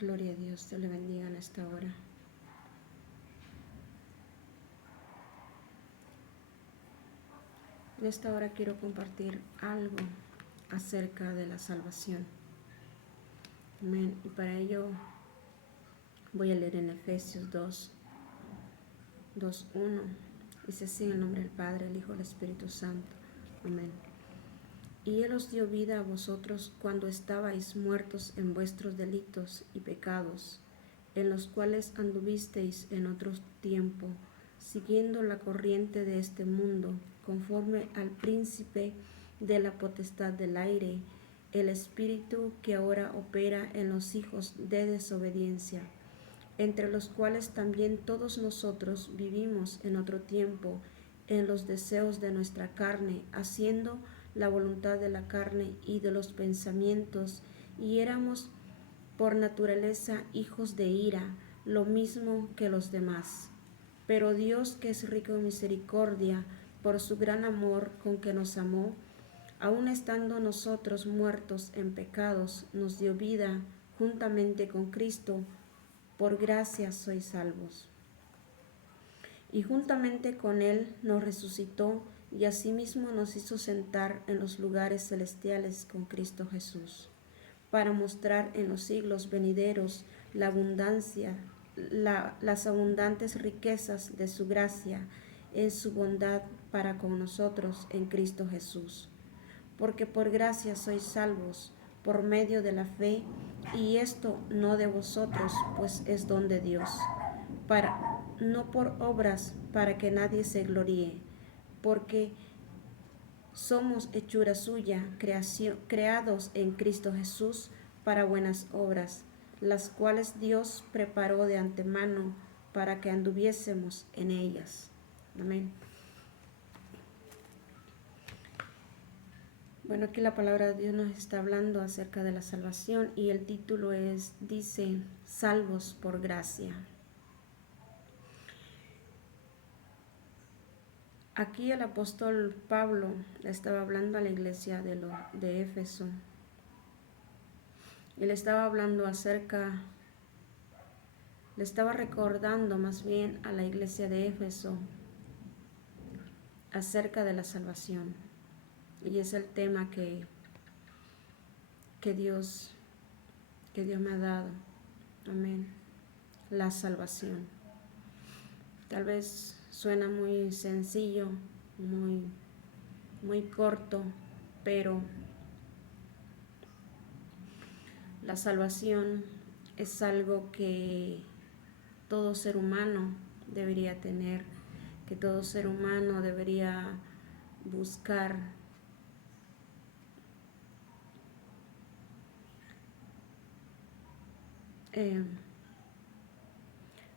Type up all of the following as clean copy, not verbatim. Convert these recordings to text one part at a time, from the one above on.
Gloria a Dios, Dios le bendiga en esta hora. En esta hora quiero compartir algo acerca de la salvación. Amén. Y para ello voy a leer en Efesios 2:1. Dice así en el nombre del Padre, el Hijo y el Espíritu Santo. Amén. Y Él os dio vida a vosotros cuando estabais muertos en vuestros delitos y pecados, en los cuales anduvisteis en otro tiempo, siguiendo la corriente de este mundo, conforme al príncipe de la potestad del aire, el espíritu que ahora opera en los hijos de desobediencia, entre los cuales también todos nosotros vivimos en otro tiempo, en los deseos de nuestra carne, haciendo la voluntad de la carne y de los pensamientos, y éramos por naturaleza hijos de ira, lo mismo que los demás. Pero Dios, que es rico en misericordia, por su gran amor con que nos amó, aun estando nosotros muertos en pecados, nos dio vida juntamente con Cristo. Por gracia sois salvos. Y juntamente con Él nos resucitó y asimismo nos hizo sentar en los lugares celestiales con Cristo Jesús, para mostrar en los siglos venideros las abundantes riquezas de su gracia en su bondad para con nosotros en Cristo Jesús. Porque por gracia sois salvos por medio de la fe, y esto no de vosotros, pues es don de Dios, no por obras, para que nadie se gloríe, porque somos hechura suya, creados en Cristo Jesús para buenas obras, las cuales Dios preparó de antemano para que anduviésemos en ellas. Amén. Bueno, aquí la palabra de Dios nos está hablando acerca de la salvación y el título dice, salvos por gracia. Aquí el apóstol Pablo le estaba hablando a la iglesia de Éfeso. Y le estaba hablando le estaba recordando más bien a la iglesia de Éfeso acerca de la salvación. Y es el tema que Dios me ha dado. Amén. La salvación. Tal vez suena muy sencillo, muy corto, pero la salvación es algo que todo ser humano debería tener, que todo ser humano debería buscar.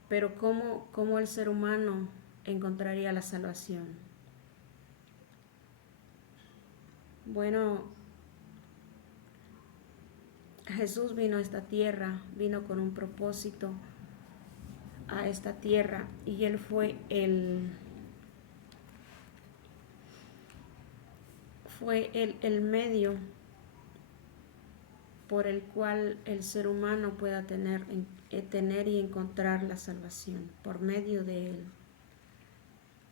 Pero ¿cómo el ser humano encontraría la salvación? Bueno, Jesús vino a esta tierra, vino con un propósito a esta tierra, y Él fue el medio por el cual el ser humano pueda tener y encontrar la salvación, por medio de Él.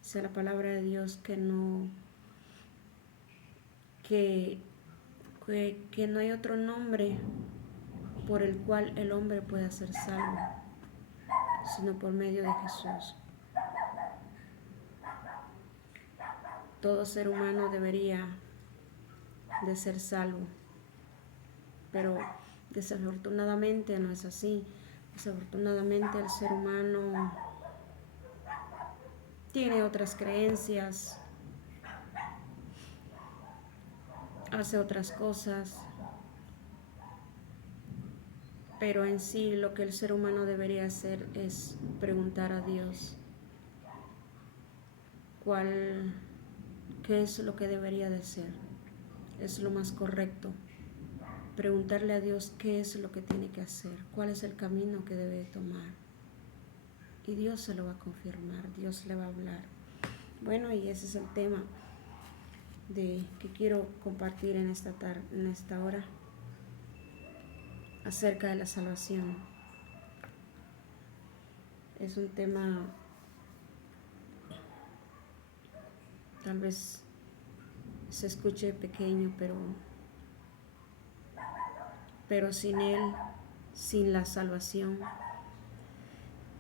Dice la palabra de Dios que no hay otro nombre por el cual el hombre pueda ser salvo, sino por medio de Jesús. Todo ser humano debería de ser salvo, pero desafortunadamente no es así. Desafortunadamente el ser humano tiene otras creencias, hace otras cosas, pero en sí lo que el ser humano debería hacer es preguntar a Dios qué es lo que debería de ser. Es lo más correcto. Preguntarle a Dios qué es lo que tiene que hacer, cuál es el camino que debe tomar. Y Dios se lo va a confirmar, Dios le va a hablar. Bueno, y ese es el tema que quiero compartir en esta hora, acerca de la salvación. Es un tema tal vez se escuche pequeño, pero sin Él, sin la salvación,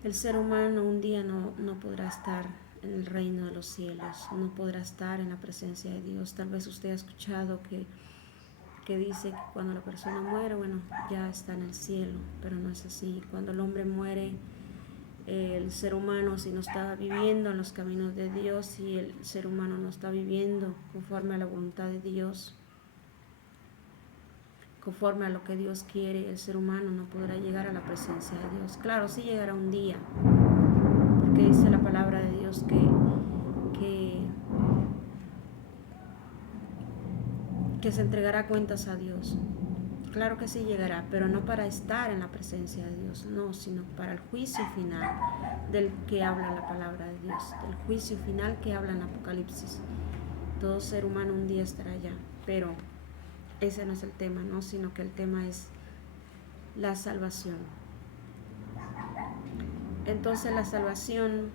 el ser humano un día no podrá estar en el reino de los cielos, no podrá estar en la presencia de Dios. Tal vez usted ha escuchado que dice que cuando la persona muere, bueno, ya está en el cielo, pero no es así. Cuando el hombre muere, el ser humano, si no está viviendo en los caminos de Dios, si el ser humano no está viviendo conforme a la voluntad de Dios, conforme a lo que Dios quiere, el ser humano no podrá llegar a la presencia de Dios. Claro, sí llegará un día, porque dice la palabra de Dios que se entregará cuentas a Dios. Claro que sí llegará, pero no para estar en la presencia de Dios, no, sino para el juicio final del que habla la palabra de Dios, del juicio final que habla en Apocalipsis. Todo ser humano un día estará allá, pero ese no es el tema, no, sino que el tema es la salvación. Entonces la salvación,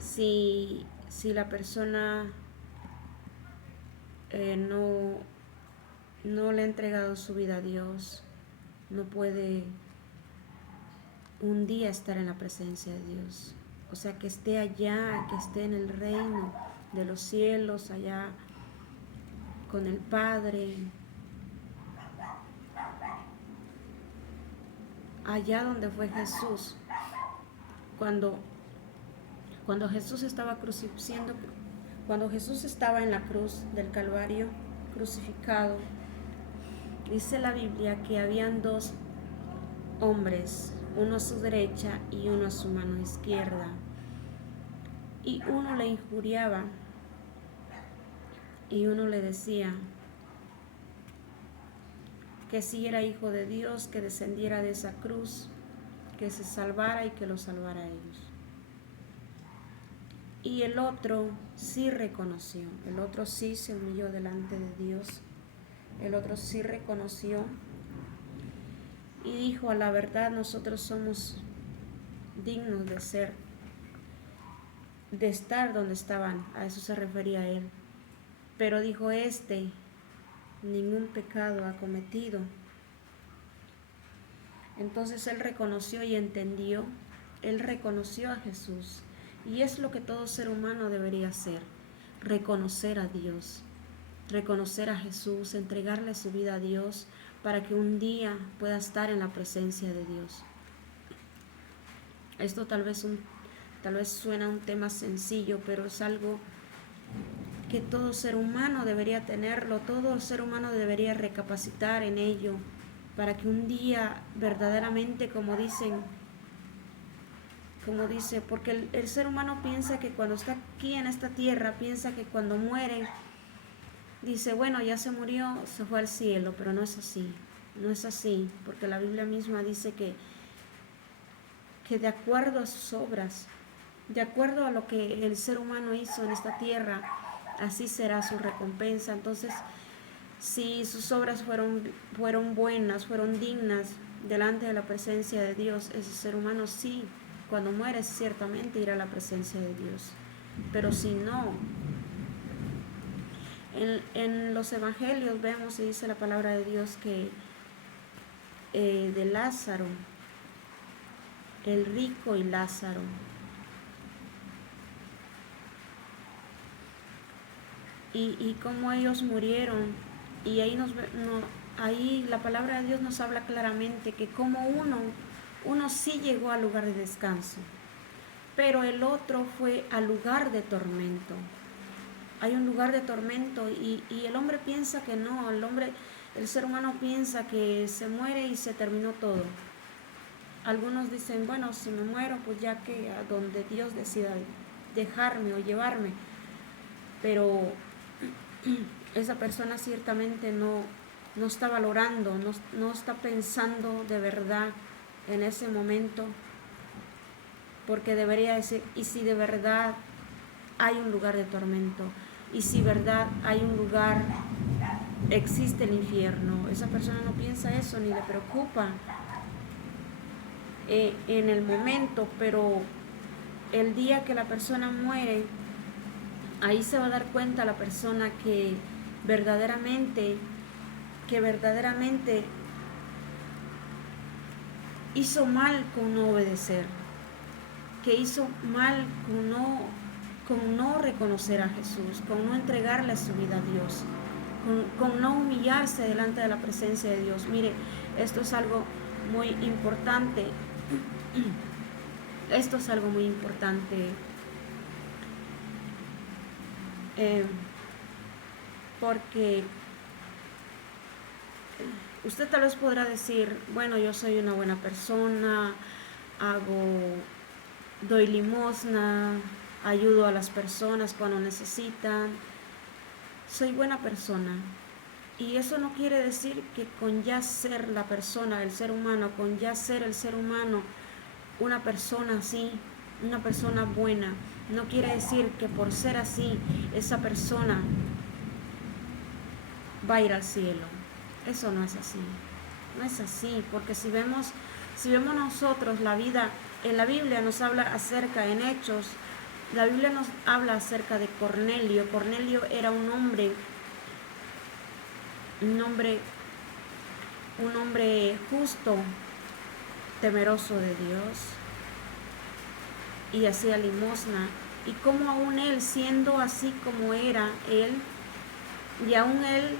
si la persona no le ha entregado su vida a Dios, no puede un día estar en la presencia de Dios. O sea, que esté allá, que esté en el reino de los cielos, allá con el Padre, allá donde fue Jesús. Cuando Jesús estaba cuando Jesús estaba en la cruz del Calvario, crucificado, dice la Biblia que habían dos hombres, uno a su derecha y uno a su mano izquierda, y uno le injuriaba y uno le decía que si era hijo de Dios, que descendiera de esa cruz, que se salvara y que lo salvara a ellos. Y el otro sí reconoció, el otro sí se humilló delante de Dios, el otro sí reconoció y dijo: a la verdad nosotros somos dignos de estar donde estaban. A eso se refería a él. Pero dijo: ningún pecado ha cometido. Entonces él reconoció y entendió, él reconoció a Jesús. Y es lo que todo ser humano debería hacer: reconocer a Dios, reconocer a Jesús, entregarle su vida a Dios para que un día pueda estar en la presencia de Dios. Esto tal vez suena un tema sencillo, pero es algo que todo ser humano debería tenerlo, todo ser humano debería recapacitar en ello, para que un día verdaderamente, como dice, porque el ser humano piensa que cuando está aquí en esta tierra, piensa que cuando muere, dice: bueno, ya se murió, se fue al cielo, pero no es así, porque la Biblia misma dice que de acuerdo a sus obras, de acuerdo a lo que el ser humano hizo en esta tierra, así será su recompensa. Entonces, si sus obras fueron buenas, fueron dignas delante de la presencia de Dios, ese ser humano sí, cuando muere ciertamente irá a la presencia de Dios. Pero si no, en los evangelios vemos y dice la palabra de Dios que de Lázaro, el rico y Lázaro, y cómo ellos murieron, y ahí la palabra de Dios nos habla claramente que como uno sí llegó al lugar de descanso, pero el otro fue al lugar de tormento. Hay un lugar de tormento y el hombre piensa que no, el ser humano piensa que se muere y se terminó todo. Algunos dicen: bueno, si me muero, pues ya que a donde Dios decida dejarme o llevarme. Pero esa persona ciertamente no está valorando, no está pensando de verdad en ese momento, porque debería decir: y si de verdad hay un lugar de tormento, y si verdad hay un lugar, existe el infierno. Esa persona no piensa eso, ni le preocupa. en el momento, pero el día que la persona muere, ahí se va a dar cuenta la persona que verdaderamente hizo mal con no obedecer, que hizo mal con no reconocer a Jesús, con no entregarle su vida a Dios, con no humillarse delante de la presencia de Dios. Mire, esto es algo muy importante. Esto es algo muy importante. Porque usted tal vez podrá decir, bueno, yo soy una buena persona, doy limosna, ayudo a las personas cuando necesitan, soy buena persona. Y eso no quiere decir que con ya ser la persona, el ser humano, con ya ser el ser humano, una persona así, una persona buena, no quiere decir que por ser así, esa persona va a ir al cielo. Eso no es así. No es así, porque si vemos nosotros la vida, en la Biblia nos habla acerca, en Hechos, la Biblia nos habla acerca de Cornelio. Cornelio era un hombre justo, temeroso de Dios, y hacía limosna. Y como aún él, siendo así como era él, y aún él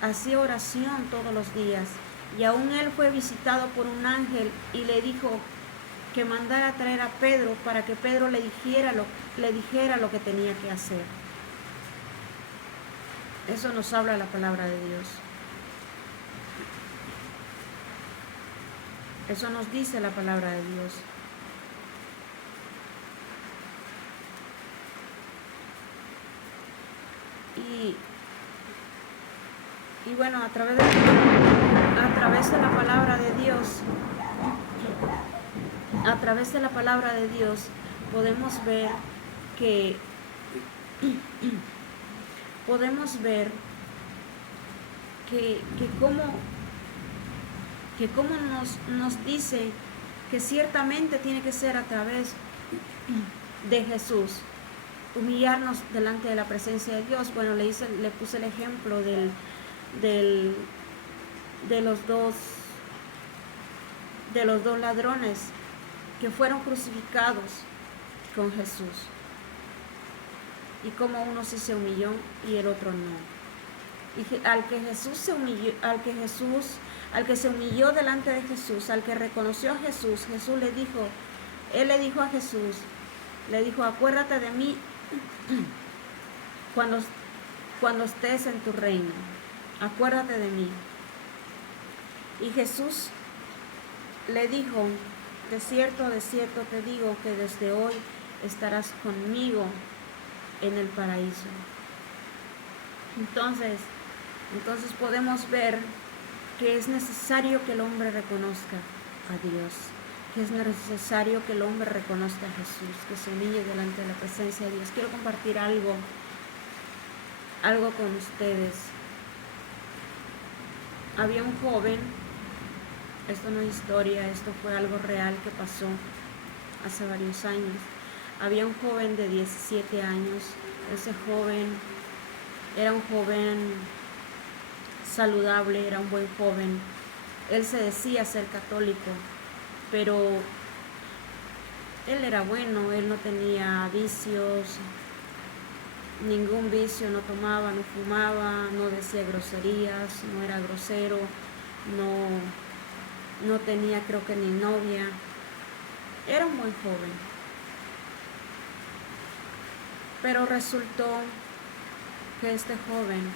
hacía oración todos los días, y aún él fue visitado por un ángel y le dijo que mandara a traer a Pedro para que Pedro le dijera lo que tenía que hacer. Eso nos habla la palabra de Dios. Eso nos dice la palabra de Dios. Y bueno, a través de la palabra de Dios, podemos ver que cómo nos dice que ciertamente tiene que ser a través de Jesús, humillarnos delante de la presencia de Dios. Bueno, le puse el ejemplo de los dos ladrones que fueron crucificados con Jesús, y como uno sí se humilló y el otro no. Y al que se humilló delante de Jesús, al que reconoció a Jesús, él le dijo a Jesús, acuérdate de mí cuando estés en tu reino, acuérdate de mí. Y Jesús le dijo, de cierto te digo que desde hoy estarás conmigo en el paraíso. Entonces podemos ver que es necesario que el hombre reconozca a Dios, que es necesario que el hombre reconozca a Jesús, que se humille delante de la presencia de Dios. Quiero compartir algo con ustedes. Había un joven, esto no es historia, esto fue algo real que pasó hace varios años. Había un joven de 17 años, ese joven era un joven saludable, era un buen joven. Él se decía ser católico, pero él era bueno, él no tenía vicios, ningún vicio, no tomaba, no fumaba, no decía groserías, no era grosero, no tenía, creo que ni novia. Era un buen joven. Pero resultó que este joven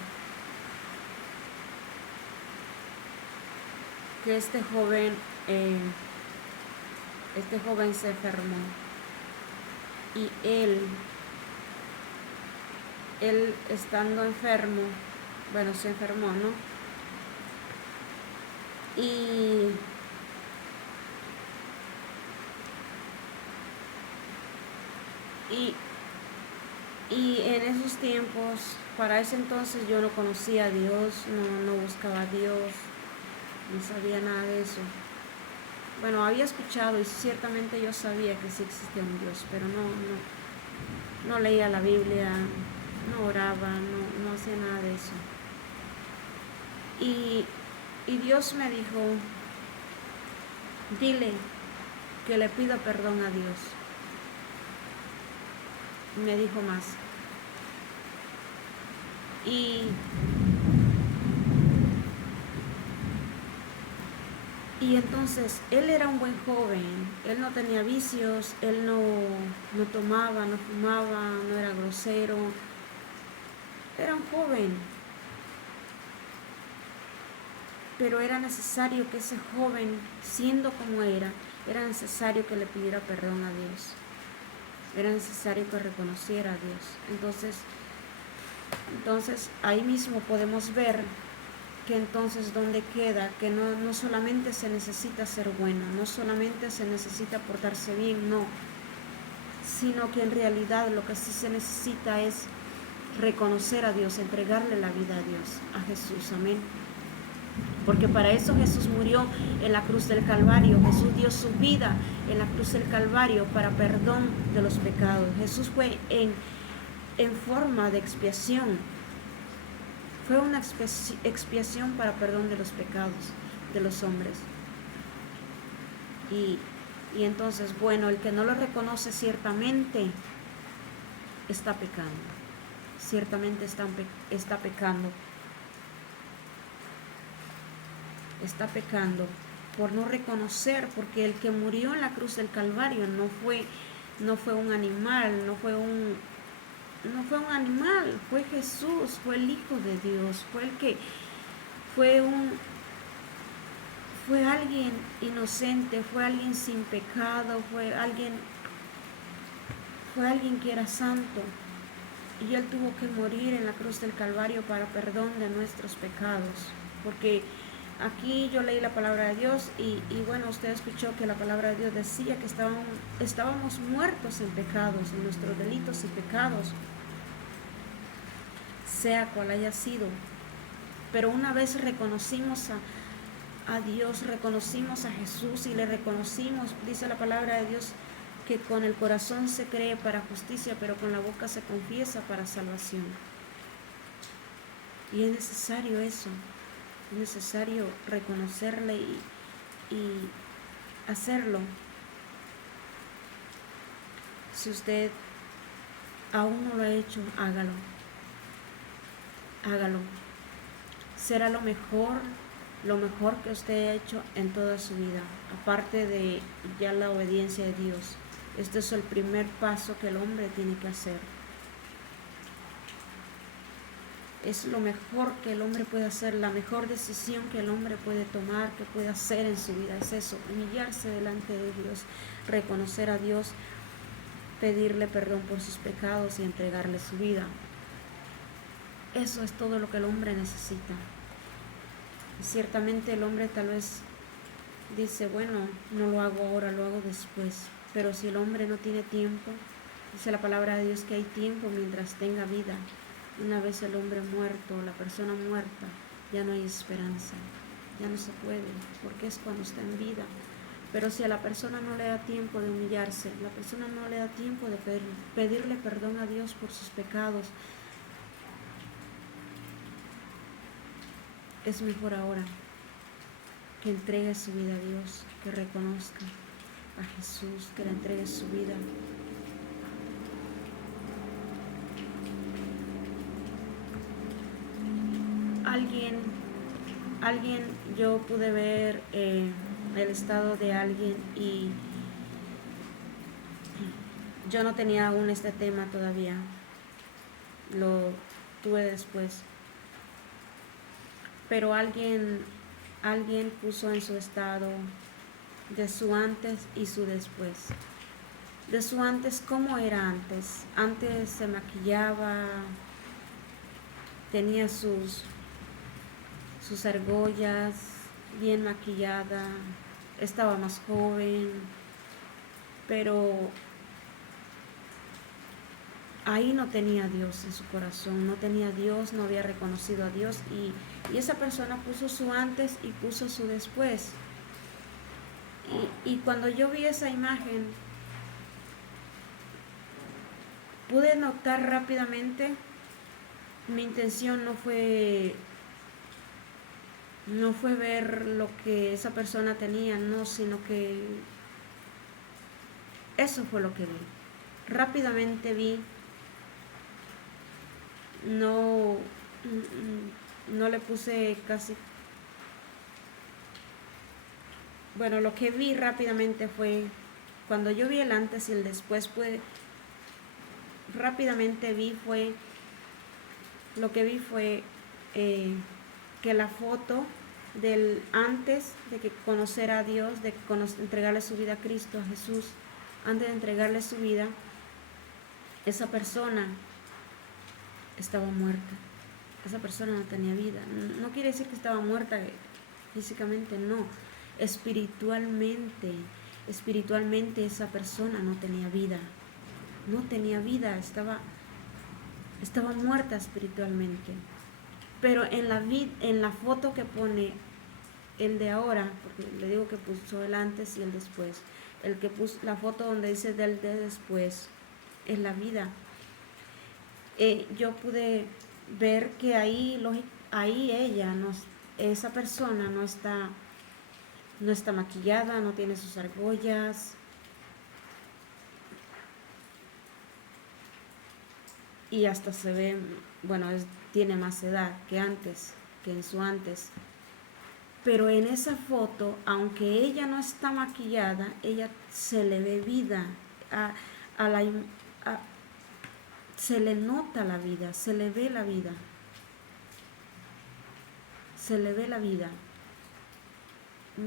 se enfermó, y él estando enfermo, bueno, se enfermó, ¿no? Y en esos tiempos, para ese entonces yo no conocía a Dios, no buscaba a Dios, no sabía nada de eso. bueno, había escuchado y ciertamente yo sabía que sí existía un Dios, pero no leía la Biblia, no oraba, no hacía nada de eso. Y Dios me dijo, dile que le pida perdón a Dios. Me dijo más. Y entonces él era un buen joven, él no tenía vicios, él no tomaba, no fumaba, no era grosero, era un joven. Pero era necesario que ese joven, siendo como era necesario que le pidiera perdón a Dios. Era necesario que reconociera a Dios. Entonces ahí mismo podemos ver que entonces donde queda que no solamente se necesita ser bueno, no solamente se necesita portarse bien, no, sino que en realidad lo que sí se necesita es reconocer a Dios, entregarle la vida a Dios, a Jesús, amén. Porque para eso Jesús murió en la cruz del Calvario. Jesús dio su vida en la cruz del Calvario para perdón de los pecados. Jesús fue en forma de expiación. Fue una expiación para perdón de los pecados de los hombres. Y entonces, bueno, el que no lo reconoce ciertamente está pecando. Ciertamente está pecando. Está pecando por no reconocer, porque el que murió en la cruz del Calvario no fue un animal, no fue un animal, fue Jesús, fue el Hijo de Dios, fue alguien inocente, fue alguien sin pecado, fue alguien que era santo, y él tuvo que morir en la cruz del Calvario para perdón de nuestros pecados, porque aquí yo leí la palabra de Dios y bueno, usted escuchó que la palabra de Dios decía que estábamos muertos en pecados, en nuestros delitos y pecados, sea cual haya sido. Pero una vez reconocimos a Dios, reconocimos a Jesús y le reconocimos, dice la palabra de Dios, que con el corazón se cree para justicia, pero con la boca se confiesa para salvación. Y es necesario eso. Es necesario reconocerle y hacerlo. Si usted aún no lo ha hecho, hágalo. Hágalo. Será lo mejor que usted ha hecho en toda su vida, aparte de ya la obediencia de Dios. Este es el primer paso que el hombre tiene que hacer. Es lo mejor que el hombre puede hacer, la mejor decisión que el hombre puede tomar, que puede hacer en su vida. Es eso, humillarse delante de Dios, reconocer a Dios, pedirle perdón por sus pecados y entregarle su vida. Eso es todo lo que el hombre necesita. Y ciertamente el hombre tal vez dice, bueno, no lo hago ahora, lo hago después. Pero si el hombre no tiene tiempo, dice la palabra de Dios que hay tiempo mientras tenga vida. Una vez el hombre muerto, la persona muerta, ya no hay esperanza, ya no se puede, porque es cuando está en vida. Pero si a la persona no le da tiempo de humillarse, la persona no le da tiempo de pedirle perdón a Dios por sus pecados, es mejor ahora que entregue su vida a Dios, que reconozca a Jesús, que le entregue su vida. Alguien, yo pude ver el estado de alguien y yo no tenía aún este tema todavía, lo tuve después, pero alguien puso en su estado de su antes y su después. De su antes, ¿cómo era antes? Antes se maquillaba, tenía sus argollas bien maquillada, estaba más joven, pero ahí no tenía a Dios en su corazón, no tenía a Dios, no había reconocido a Dios, y esa persona puso su antes y puso su después. Y cuando yo vi esa imagen, pude notar rápidamente, mi intención no fue ver lo que esa persona tenía, no, sino que eso fue lo que vi. Rápidamente vi, no le puse casi. Bueno, lo que vi rápidamente fue, cuando yo vi el antes y el después, rápidamente lo que vi fue que la foto del antes de que conociera a Dios, de entregarle su vida a Cristo, a Jesús, antes de entregarle su vida, esa persona estaba muerta. Esa persona no tenía vida. No quiere decir que estaba muerta físicamente, no. Espiritualmente esa persona no tenía vida. No tenía vida, estaba muerta espiritualmente. Pero en la foto que pone el de ahora, porque le digo que puso el antes y el después, el que puso la foto donde dice del de después, es la vida. Yo pude ver que ahí esa persona no está maquillada, no tiene sus argollas, y hasta se ve, bueno, tiene más edad que en su antes. Pero en esa foto, aunque ella no está maquillada, ella se le ve vida, se le nota la vida, se le ve la vida. Se le ve la vida.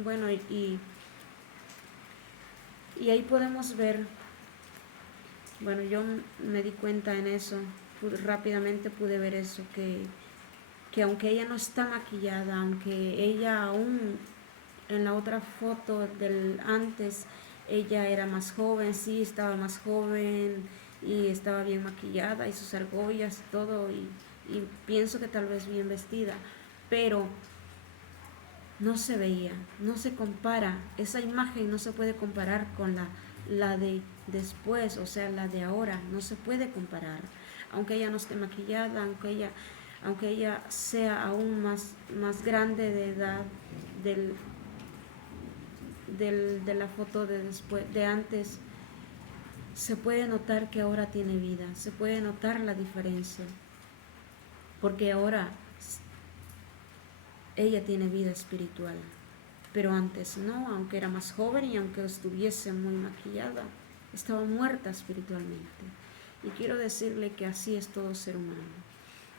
Bueno, y ahí podemos ver, bueno, yo me di cuenta en eso, rápidamente pude ver eso, que aunque ella no está maquillada, aunque ella aún en la otra foto del antes, ella era más joven, sí, estaba más joven y estaba bien maquillada y sus argollas y todo, y pienso que tal vez bien vestida, pero no se veía, no se compara, esa imagen no se puede comparar con la de después, o sea, la de ahora, no se puede comparar, aunque ella no esté maquillada, aunque ella sea aún más grande de edad de la foto de después, de antes, se puede notar que ahora tiene vida, se puede notar la diferencia, porque ahora ella tiene vida espiritual, pero antes no, aunque era más joven y aunque estuviese muy maquillada, estaba muerta espiritualmente. Y quiero decirle que así es todo ser humano,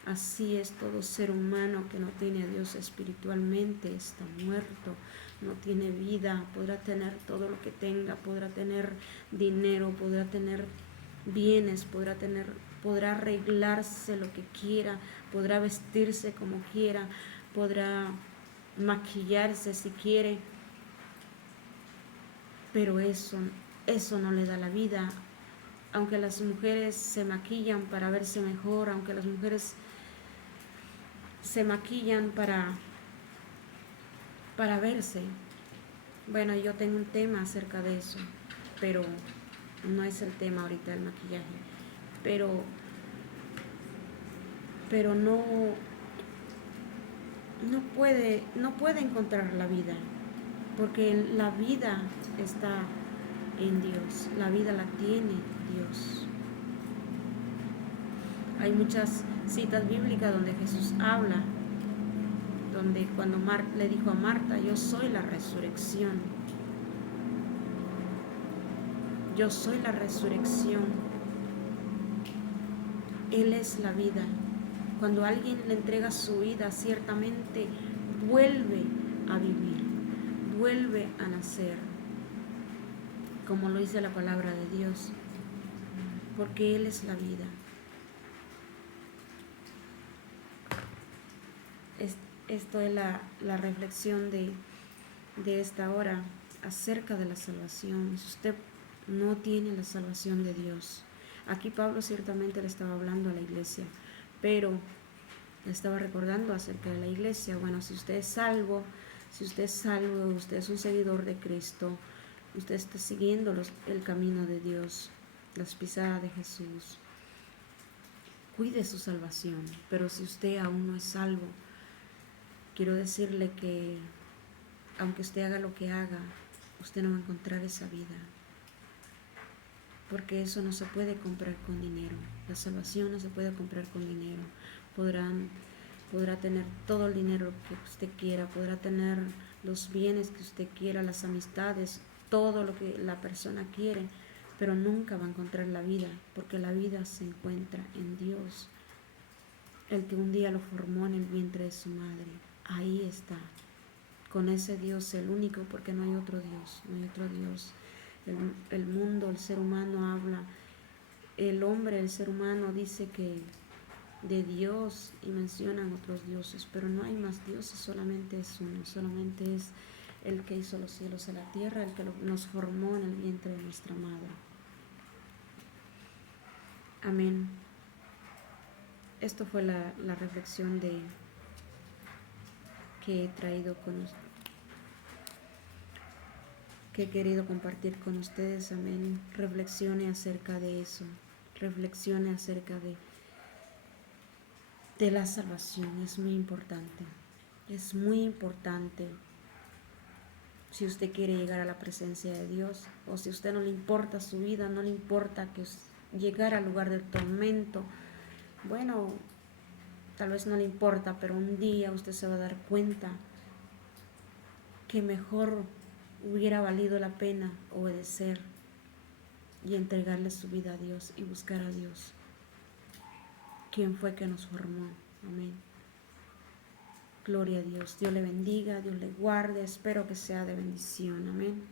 así es todo ser humano que no tiene a Dios espiritualmente, está muerto, no tiene vida. Podrá tener todo lo que tenga, podrá tener dinero, podrá tener bienes, podrá arreglarse lo que quiera, podrá vestirse como quiera, podrá maquillarse si quiere, pero eso no le da la vida. Aunque las mujeres se maquillan para verse mejor, aunque las mujeres se maquillan para verse. Bueno, yo tengo un tema acerca de eso, pero no es el tema ahorita el maquillaje. Pero no puede encontrar la vida, porque la vida está en Dios, la vida la tiene Dios. Hay muchas citas bíblicas donde Jesús habla, donde cuando le dijo a Marta, yo soy la resurrección, yo soy la resurrección, Él es la vida. Cuando alguien le entrega su vida, ciertamente vuelve a vivir, vuelve a nacer, como lo dice la palabra de Dios, porque Él es la vida. Esto es la reflexión de esta hora acerca de la salvación. Si usted no tiene la salvación de Dios, aquí Pablo ciertamente le estaba hablando a la iglesia, pero le estaba recordando acerca de la iglesia. Bueno, si usted es salvo, Si usted es salvo, usted es un seguidor de Cristo, usted está siguiendo el camino de Dios, las pisadas de Jesús, cuide su salvación. Pero si usted aún no es salvo, quiero decirle que aunque usted haga lo que haga, usted no va a encontrar esa vida, porque eso no se puede comprar con dinero. La salvación no se puede comprar con dinero. Podrá tener todo el dinero que usted quiera, podrá tener los bienes que usted quiera, las amistades, todo lo que la persona quiere, pero nunca va a encontrar la vida, porque la vida se encuentra en Dios, el que un día lo formó en el vientre de su madre. Ahí está, con ese Dios, el único, porque no hay otro Dios, no hay otro Dios. El mundo, el ser humano habla, el hombre, el ser humano dice que de Dios y mencionan otros dioses, pero no hay más dioses, solamente es uno, solamente es el que hizo los cielos y la tierra, el que nos formó en el vientre de nuestra madre. Amén. Esto fue la reflexión que he traído que he querido compartir con ustedes. Amén. Reflexione acerca de eso, reflexione acerca de la salvación. Es muy importante, es muy importante. Si usted quiere llegar a la presencia de Dios, o si a usted no le importa su vida, no le importa que llegar al lugar del tormento, bueno, tal vez no le importa, pero un día usted se va a dar cuenta que mejor hubiera valido la pena obedecer y entregarle su vida a Dios y buscar a Dios, quien fue que nos formó. Amén. Gloria a Dios. Dios le bendiga, Dios le guarde. Espero que sea de bendición. Amén.